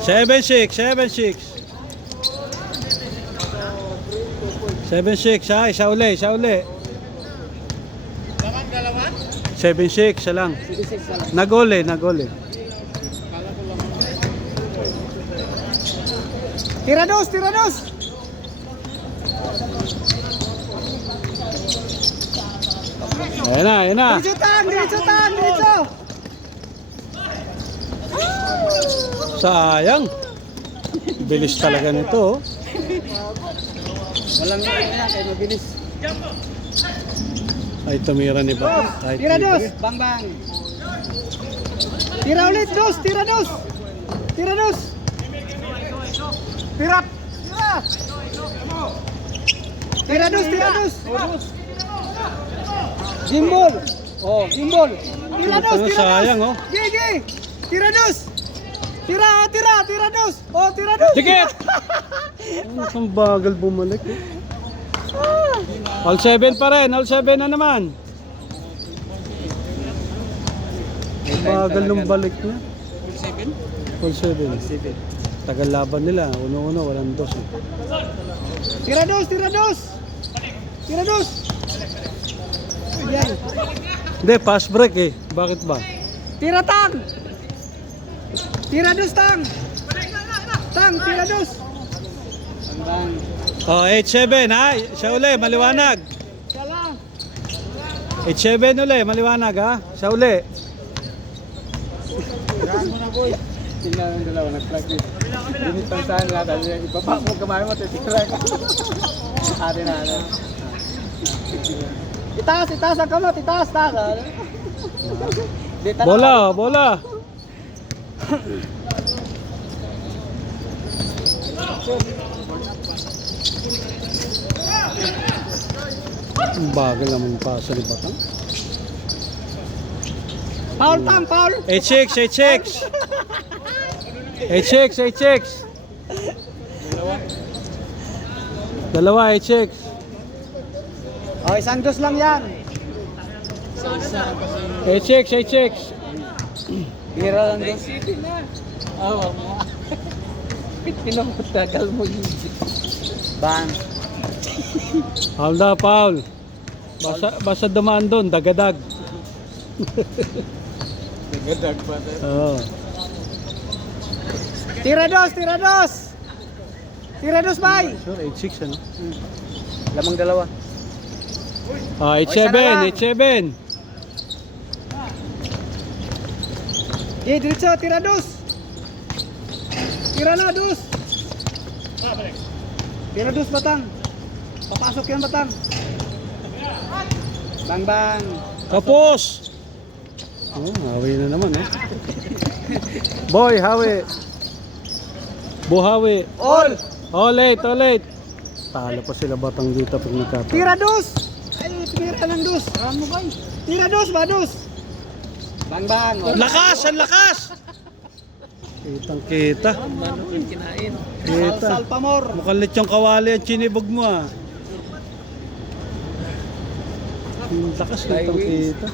7-6, 7-6. 7-6, ha? Isa uli, isa uli. 7-6, isa lang. Nagole, nagole. Tira dos, tira dos. Ayan na, ayan na. Diretso tang, diretso tang, diretso. Sayang. Bilis talaga nito. Oh. Walang kaya kayo mabilis. Ay, tumira ni Bato. Ay, Tira dos, bang bang. Tira ulit dos, tira dos. Tira dos. Tira. Tira. Tira dos, tira dos. Gimbal. Oh, gimbal. Tira dos, Ano, tira dos. sayang, oh. Gigi. Tira dos. Tira, tira, tira dos. Oh, tira dos. Dikit! Ang bagal bumalik. Eh. All 7 pa rin, all 7 na naman. Ang bagal nung balik niya. All 7? All 7. Tagal laban nila, uno-uno, walang dos. Eh. Tira dos, tira dos. Tira dos. Yan. Hindi, pass break eh. Bakit ba? Tira tang. Tira dos tang. Tang, tira dos. Bang. Oh, 8-7 ha? Siya uli, maliwanag. Kala. 8-7 uli, maliwanag ha? Siya uli. Tirahan mo na boy. Tingnan ang dalawa, nag-practice. Limit pang saan natin. Ibaba mo kamay mo, titira ka. Ate na. Itaas, itaas ang kamot, itaas, taas. Bola, bola. Ang bagal naman yung pasa ni Batang. Paul tang, Paul. 8-6, 8-6. 8-6, 8-6. Dalawa, 8-6. Oh, isang dos lang yan. 8-6, 8-6. Bira lang dos. Oo. Pinamutagal mo yun. Bang. Paul na, Paul. Basta dumaan doon, dagadag. Nagadag pa tayo. Oo. Tira dos, tira dos. Tira dos, bay. Sure, 8-6 ano? Lamang dalawa. Ah, isa na lang. 8-7, 8-7. Diretso, tira dos. Tira na dos. Tira dos, Batang. Papasok yan, Batang. Bang bang. Tapos! Oh, hawi na naman eh. Boy, hawi. Buhawi. All. All late, all late. Talo pa sila Batang dito pag nagkataon. Tira dos. Ay, tira ng dos. Ano ba? Tira dos, ba dos. Bang bang. Lakas! Ang lakas! Kitang kita. Kita. Salpamor. Mukhang lechong kawali ang chinibog mo ah. Ang lakas kitang kita.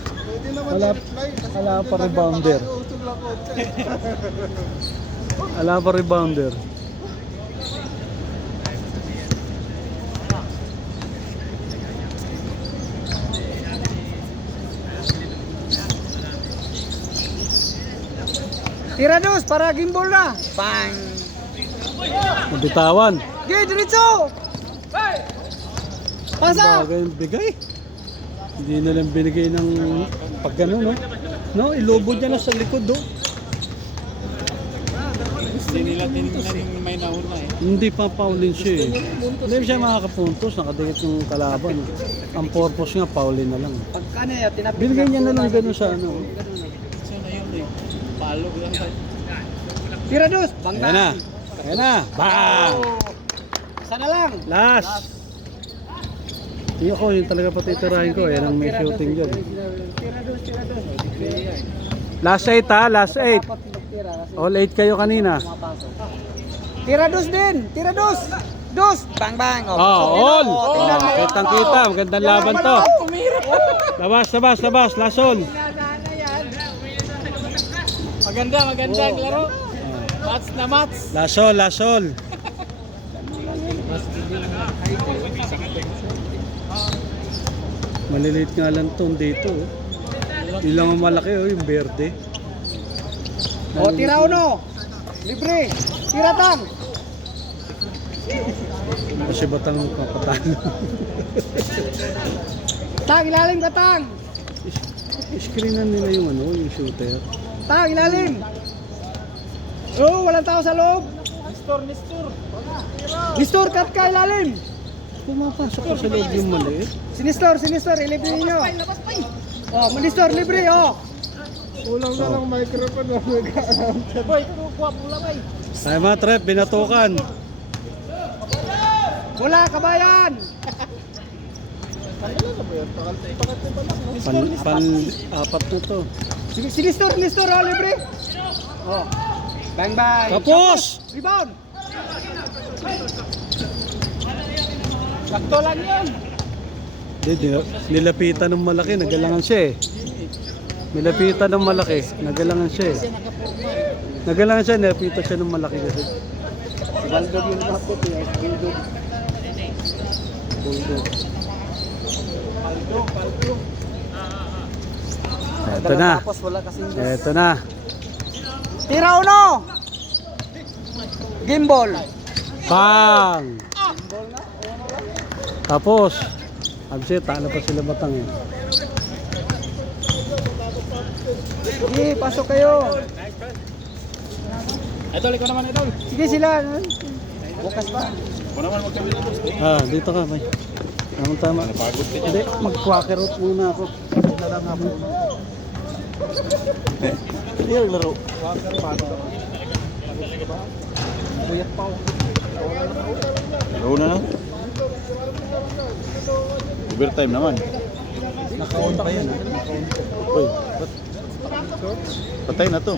Wala pa rebounder. Wala pa rebounder. Tira dos para gimbal na. Bang. Nabitawan. Gay, diretso. Pasa. Bagay yung bigay. Hindi na lang binigay ng pag gano'n, no? No, ilubod niya na sa likod, do. Hindi nila tinignan yung may nauna eh. Hindi pa paulin siya eh. Hindi siya makakapuntos, nakadikit yung kalaban. Ang purpose nga, paulin na lang. Pagka na tinapit. Binigay niya na lang gano'n sa ano. Sana yun eh. Palo lang. Tira dos. Bang Ayan na. Ayan na. Bang! Sana lang. Last! Hindi ako, yun talaga patitirahin ko. Yan ang may shooting dyan. Tira dos, tira dos. Last 8 ha, last 8. All 8 kayo kanina. Tira dos din. Tira dos. Dos. Bang bang. Oh, all! tingnan mo. Kitang kita, magandang laban to. Labas, labas, labas, last all. Maganda, maganda ang laro. Mats na mats. Lasol, lasol. Maliliit nga lang to dito. Yung lang ang malaki, yung berde. O, tira uno. Libre. Tira tang. Kasi batang kapatalo. Tang, ilalim ka tang. Screenan nila yung ano, yung shooter. Tang, ilalim. Oh, walang tao sa loob. Nistor, cut ka, ilalim. Pumapasok ko sa loob yung maliit. Sinistor, ilibre ninyo. Oh, Nistor, libre, oh. Ulang na lang microphone. Boy, kukuha pula, boy. Ay mga trep, binatukan. Wala, kabayan. Apat na to. Sinistor, oh, libre. Oh. Bang, bang. Tapos! Rebound. Sakto lang yun. Nilapitan ng malaki, nagalangan siya eh. Nilapitan ng malaki, nagalangan siya eh. Nagalangan siya, nilapitan siya ng malaki kasi. Si Baldog yung dapat eh. Baldog. Eto na. Tapos wala kasing Eto na. tira uno. Gimbal. Bang! Tapos, abse, talo pa sila batang eh. Sige, pasok kayo. Idol, ikaw naman, idol. Sige sila. Bukas pa. Ako naman magkabila boss. Dito ka, may. Tamang tama. Hindi, mag-quacker out muna ako. Dito lang ako. Hindi yung laro. Buyat pa ako. Laro na lang. Overtime naman. Naka-on pa yan. Uy, patay na to.